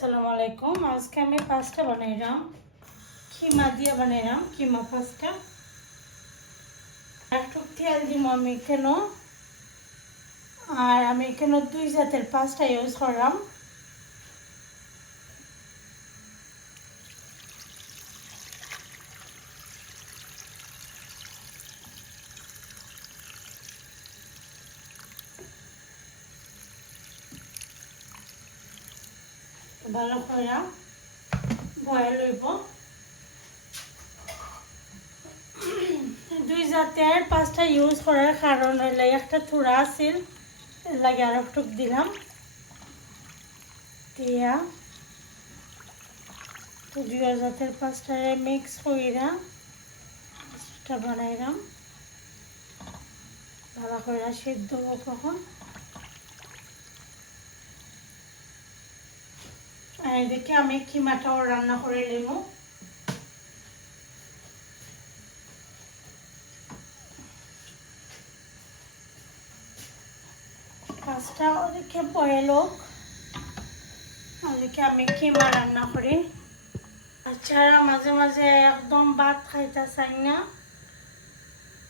আসসালামু আলাইকুম। আজকে আমি পাস্তা বানাইলাম, খিমা দিয়ে বানাইলাম খিমা পাস্তা। একটু তেল দিব আমি কেন, আর আমি এখানে 2 জাতের পাস্তা ইউজ করলাম। ভালো করে বয়েল হইব। 2 জাতের পাস্তা ইউজ করার কারণ হইলে একটা থোড়া আছিল, লাগে আর একটু দিলাম দিয়া 2 জাতের পাস্তারে মিক্স কইরা পাস্তা বানাইলাম। ভালো করে সিদ্ধ হোক কখন। আর এদিকে আমি খিমাটাও রান্না করে নেব। পাঁচটা ওদিকে বয়েল হোক, ওদিকে আমি খিমা রান্না করি। বাচ্চারা মাঝে মাঝে একদম ভাত খাইতে চাই না,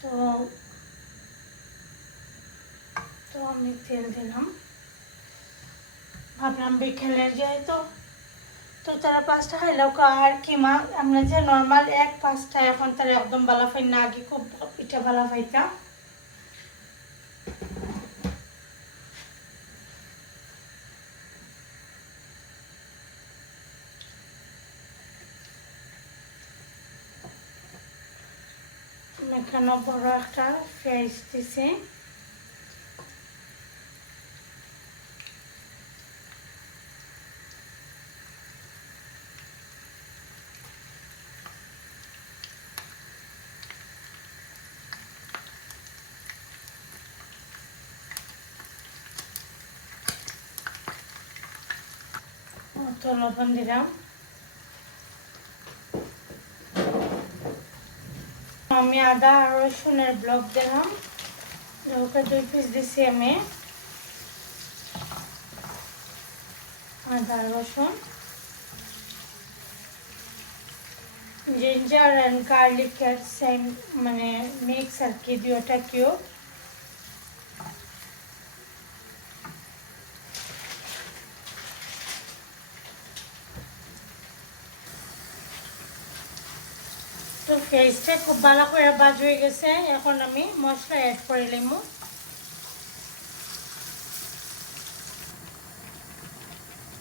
তো তো আমি তেল দিলাম। ভাবলাম বিকেলে যেহেতু তো তারা পাঁচটা খাইলেও আর কিমা আমরা যে নর্মাল এক পাঁচটা এখন তারা একদম ভালো পাই না, আগে খুব পিঠা ভালো পাইতাম। এখানে বড় একটা পেঁয়াজ দিছি, তো লবণ দিলাম। আমি আদা আর রসুনের ব্লক দিলাম, ওকে 2 পিস দিছি আমি আদা রসুন। জিঞ্জার অ্যান্ড গার্লিক এর সেম মানে মিক্স আর কি, দুটা কিউব। তো পেঁয়াজটা খুব ভালো করে ভাজ হয়ে গেছে, এখন আমি মশলা অ্যাড করে নিব।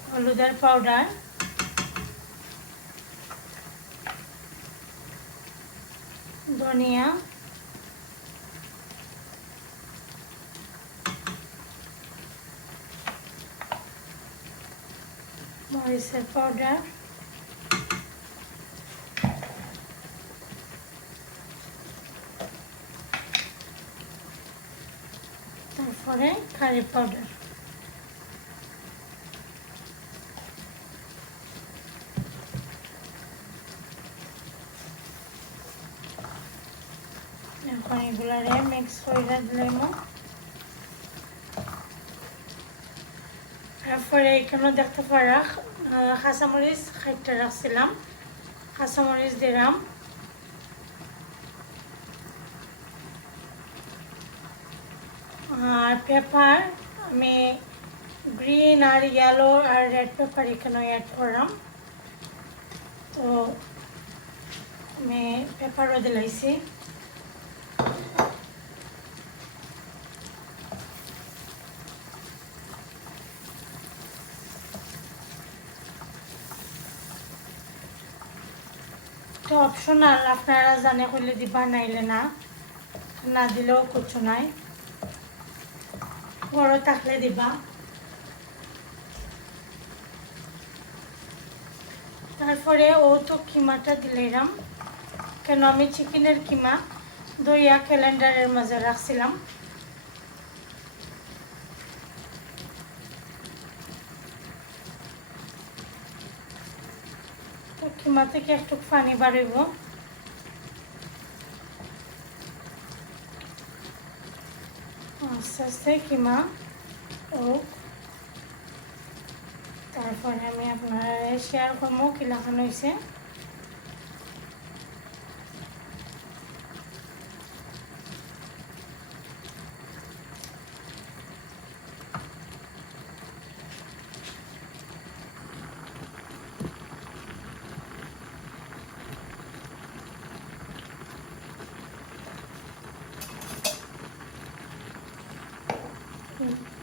হলুদের পাউডার, ধনিয়া, মরিচের পাউডার, তারপরে কারি পাউডার। এখন এগুলারে মিক্স করে দিলাম। তারপরে এখানে দেখতে পারা কাঁচামরিচ খাইতে রাখছিলাম, কাঁচামরিচ দিলাম। আর পেপার আমি গ্রিন আর ইয়েলো আর রেড পেপার এখানে অ্যাড করলাম, তো আমি পেপারও দিলাইছি। তো অপশনাল, আপনারা জানে করলে দিবা, নাইলে না, না দিলেও কিছু নাই, বড় থাকলে দিবা। তারপরে ও তো কিমাটা দিলাম, কেন আমি চিকেনের কিমা দইয়া ক্যালেন্ডারের মাঝে রাখছিলাম। তো কিমা থেকে একটু পানি বাড়িব, আস্তে আস্তে কিমা ও তারপরে আমি আপনারা শেয়ার করবো কি লাগানো হয়েছে।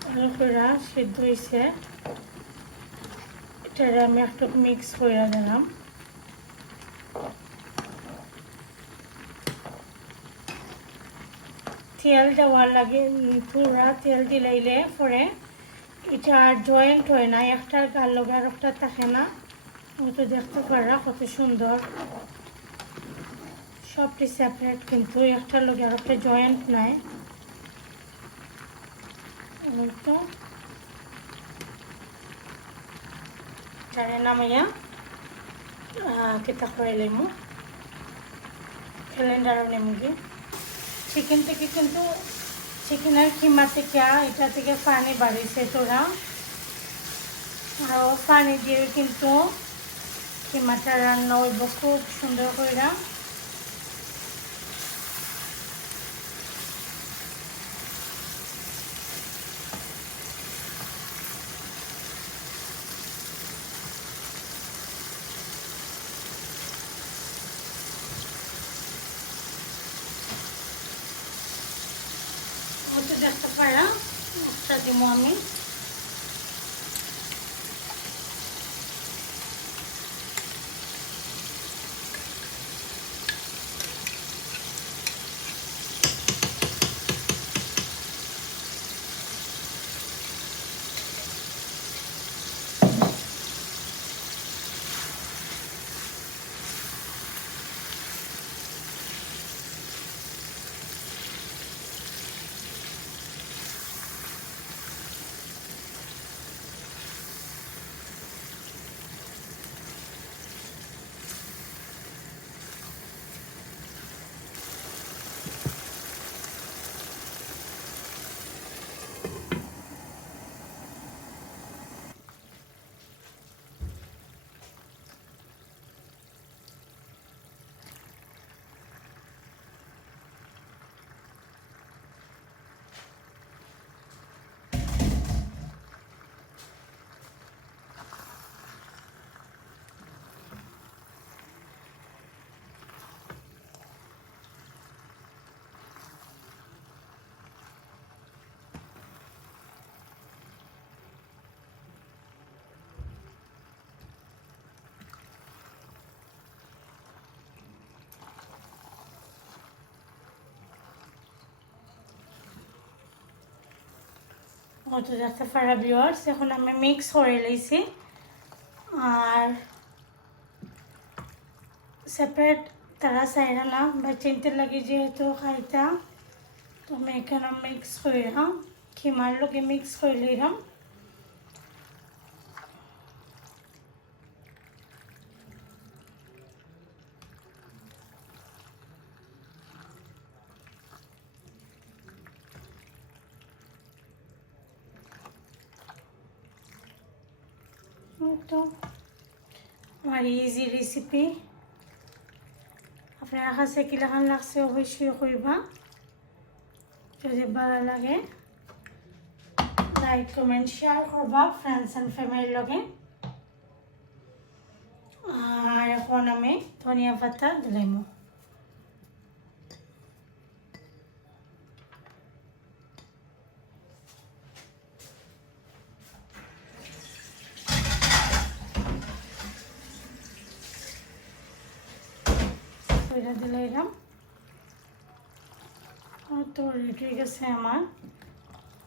ভালো করে সিদ্ধ হয়েছে, এটা আমি একটু মিক্স করে দিলাম। তেল দেওয়ার লাগে, পুরা তেল দিলাইলে পরে এটা আর জয়েন্ট হয় না, একটার গাল লগে আর একটা থাকে না। তো দেখতে পারা কত সুন্দর, সবটি সেপারেট কিন্তু একটার লগে আর একটা জয়েন্ট নাই। তো নামাইয়া কিতা করে লেমু ক্যালেন্ডারও নেমুগি। চিকেন থেকে কিন্তু চিকেনের কিমা থেকে এটা থেকে পানি বাড়িয়েছে তোরা, আরও পানি দিয়ে কিন্তু কিমাটা রান্না হইব খুব সুন্দর করে। দেখতে পারা একটা দিব আমি। মতো যাতে পারা ভিউয়ার্স, এখন আমি মিক্স করে লইছি আর সেপারেট তারা চাইরা না বা চিনতে লাগে যেহেতু খাইতা, তো আমি এখানে মিক্স করিলাম, খিমার লোকে মিক্স করে লইলাম। তো আমার ইজি রেসিপি, আপনার কাছে কিলাখান লাগছে অবশ্যই কইবা। যদি ভালো লাগে লাইক কমেন্ট শেয়ার করবা ফ্রেন্ডস অ্যান্ড ফ্যামিলির লগে। আর এখন আমি ধনিয়া পাতা দিলাম। দিলাম তো রেডি হয়ে গেছে আমার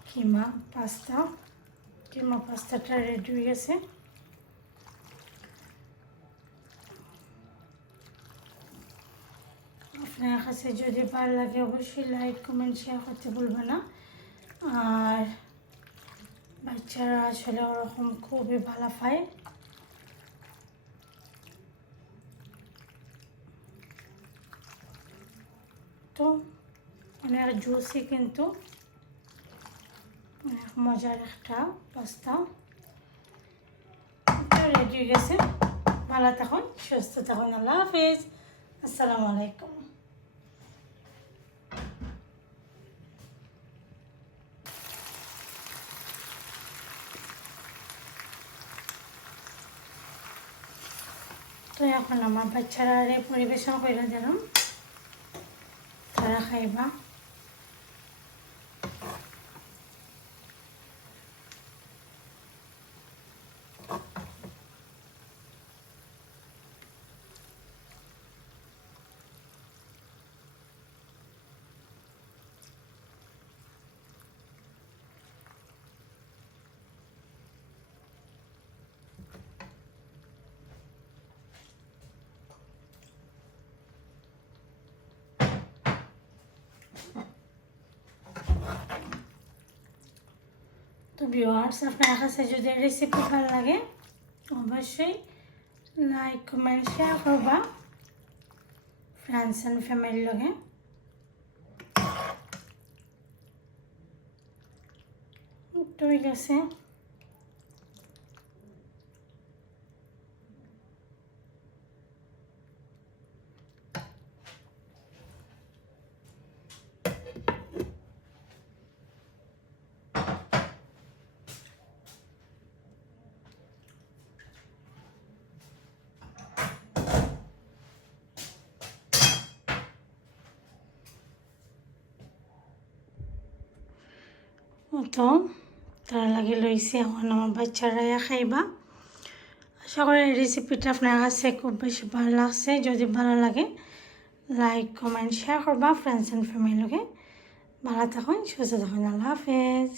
কিমা পাস্তা। কিমা পাস্তাটা রেডি হয়ে গেছে। আপনার কাছে যদি ভালো লাগে অবশ্যই লাইক কমেন্ট শেয়ার করতে ভুলবে না। আর বাচ্চারা আসলে ওরকম খুবই ভালো পায়। তো অনেক জুসি কিন্তু অনেক মজার একটা পাস্তা। রেডি হয়ে গেছে। ভালো থাকুন, সুস্থ থাকুন। আল্লাহ হাফেজ। আসসালামু আলাইকুম। তো এখন আমার বাচ্চারা পরিবেশন করে দিলাম, তারা খাইবা। তো ভিউয়ার্স, আপনার কাছে যদি রেসিপি ভালো লাগে অবশ্যই লাইক কমেন্ট শেয়ার করবা ফ্রেন্ডস অ্যান্ড ফ্যামিলির লগে। ঠিক আছে, তো তার লাগে লইছে। এখন আমার বাচ্চারা খাইবা। আশা করি রেসিপিটা আপনার কাছে খুব বেশি ভালো লাগছে। যদি ভালো লাগে লাইক কমেন্ট শেয়ার করবা ফ্রেন্ডস অ্যান্ড ফ্যামিলির লগে। ভালো থাকুন, সুস্থ থাকুন। আল্লাহ হাফেজ।